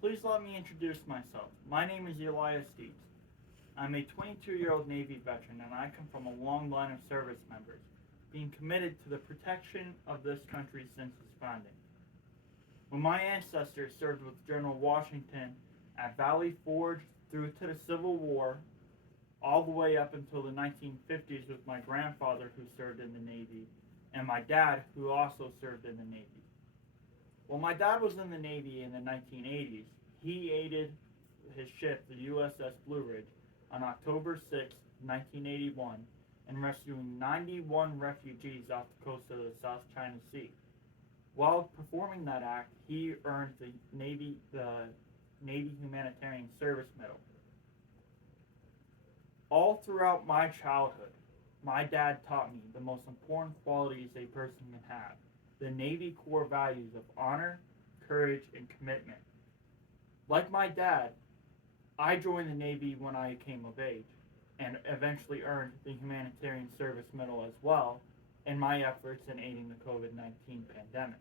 please let me introduce myself. My name is Elias Deeds. I'm a 22-year-old Navy veteran, and I come from a long line of service members, being committed to the protection of this country since its founding. When my ancestors served with General Washington at Valley Forge through to the Civil War, all the way up until the 1950s with my grandfather who served in the Navy, and my dad who also served in the Navy. While my dad was in the Navy in the 1980s, he aided his ship, the USS Blue Ridge, on October 6, 1981, in rescuing 91 refugees off the coast of the South China Sea. While performing that act, he earned the Navy Humanitarian Service Medal. All throughout my childhood, my dad taught me the most important qualities a person can have, the Navy core values of honor, courage, and commitment. Like my dad, I joined the Navy when I came of age, and eventually earned the Humanitarian Service Medal as well in my efforts in aiding the COVID-19 pandemic.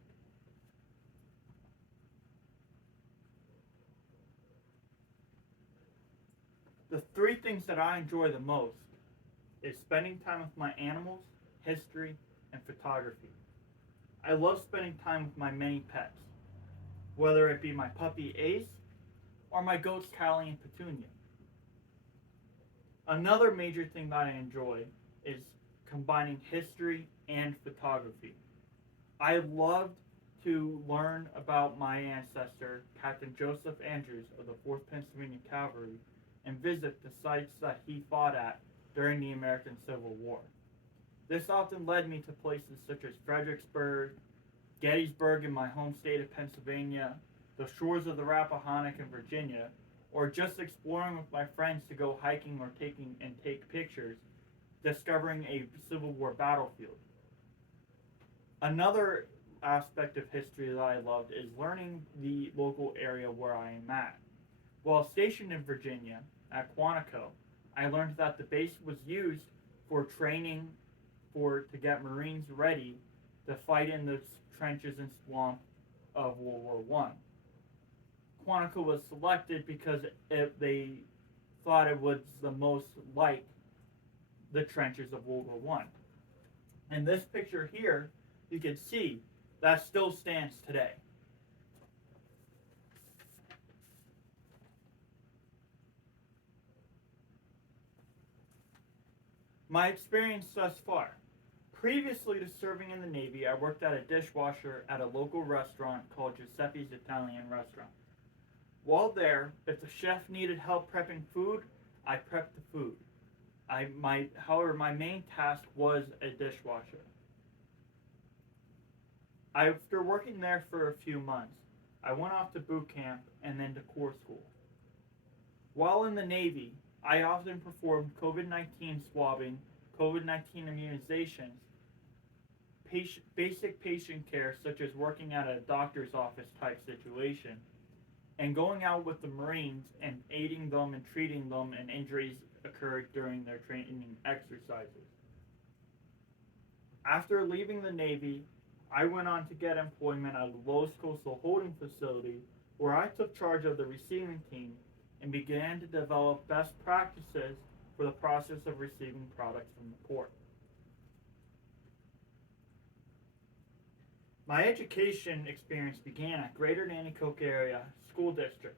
The three things that I enjoy the most is spending time with my animals, history, and photography. I love spending time with my many pets, whether it be my puppy Ace or my goats Callie and Petunia. Another major thing that I enjoy is combining history and photography. I loved to learn about my ancestor, Captain Joseph Andrews of the 4th Pennsylvania Cavalry, and visit the sites that he fought at during the American Civil War. This often led me to places such as Fredericksburg, Gettysburg in my home state of Pennsylvania, the shores of the Rappahannock in Virginia, or just exploring with my friends to go hiking or take pictures, discovering a Civil War battlefield. Another aspect of history that I loved is learning the local area where I am at. While stationed in Virginia at Quantico, I learned that the base was used for training to get Marines ready to fight in the trenches and swamp of World War I. Quantico was selected because they thought it was the most like the trenches of World War I. In this picture here, you can see that still stands today. My experience thus far. Previously to serving in the Navy, I worked as a dishwasher at a local restaurant called Giuseppe's Italian Restaurant. While there, if the chef needed help prepping food, I prepped the food. However, my main task was a dishwasher. After working there for a few months, I went off to boot camp and then to Corps School. While in the Navy, I often performed COVID-19 swabbing, COVID-19 immunizations, basic patient care such as working at a doctor's office type situation, and going out with the Marines and aiding them and treating them and injuries occurred during their training exercises. After leaving the Navy, I went on to get employment at the Lowe's Coastal Holding Facility, where I took charge of the receiving team and began to develop best practices for the process of receiving products from the port. My education experience began at Greater Nanticoke Area School District.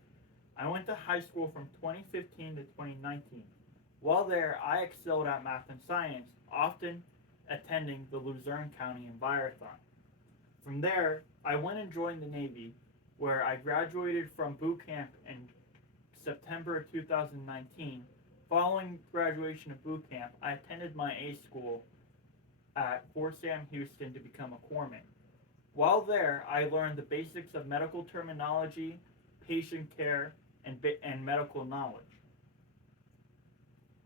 I went to high school from 2015 to 2019. While there, I excelled at math and science, often attending the Luzerne County Envirothon. From there, I went and joined the Navy, where I graduated from boot camp in September of 2019. Following graduation of boot camp, I attended my A school at Fort Sam Houston to become a corpsman. While there, I learned the basics of medical terminology, patient care, and medical knowledge.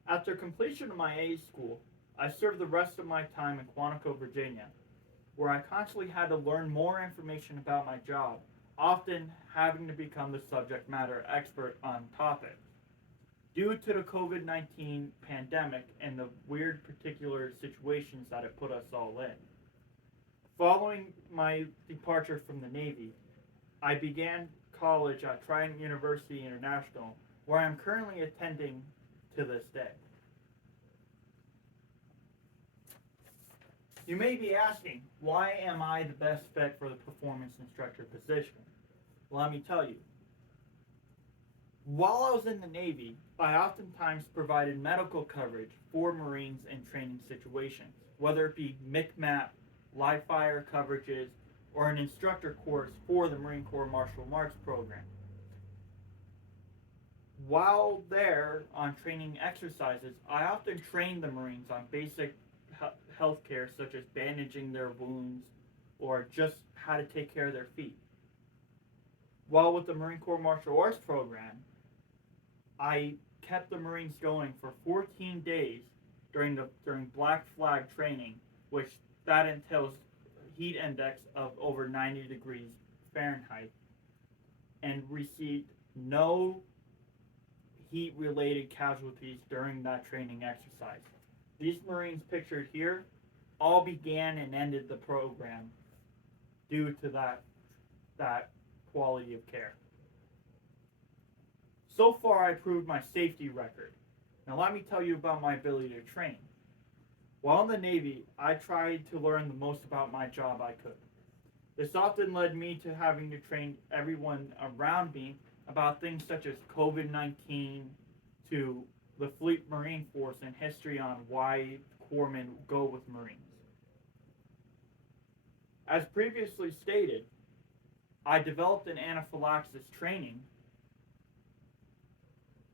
After completion of my A school, I served the rest of my time in Quantico, Virginia, where I constantly had to learn more information about my job, often having to become the subject matter expert on topics. Due to the COVID-19 pandemic and the weird particular situations that it put us all in. Following my departure from the Navy, I began college at Trident University International, where I'm currently attending to this day. You may be asking, why am I the best fit for the performance instructor position? Well, let me tell you. While I was in the Navy, I oftentimes provided medical coverage for Marines in training situations, whether it be MICMAP, live fire coverages, or an instructor course for the Marine Corps Martial Arts program. While there on training exercises, I often trained the Marines on basic health care, such as bandaging their wounds or just how to take care of their feet. While with the Marine Corps Martial Arts program, I kept the Marines going for 14 days during Black Flag training, which that entails heat index of over 90 degrees Fahrenheit, and received no heat-related casualties during that training exercise. These Marines pictured here all began and ended the program due to that quality of care. So far, I proved my safety record. Now let me tell you about my ability to train. While in the Navy, I tried to learn the most about my job I could. This often led me to having to train everyone around me about things such as COVID-19 to the Fleet Marine Force and history on why corpsmen go with Marines. As previously stated, I developed an anaphylaxis training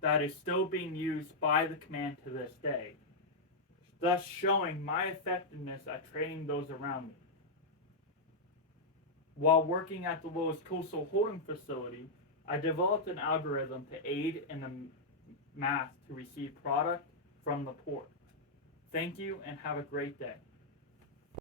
that is still being used by the command to this day, thus showing my effectiveness at training those around me. While working at the Lowest Coastal Holding Facility, I developed an algorithm to aid in the math to receive product from the port. Thank you and have a great day.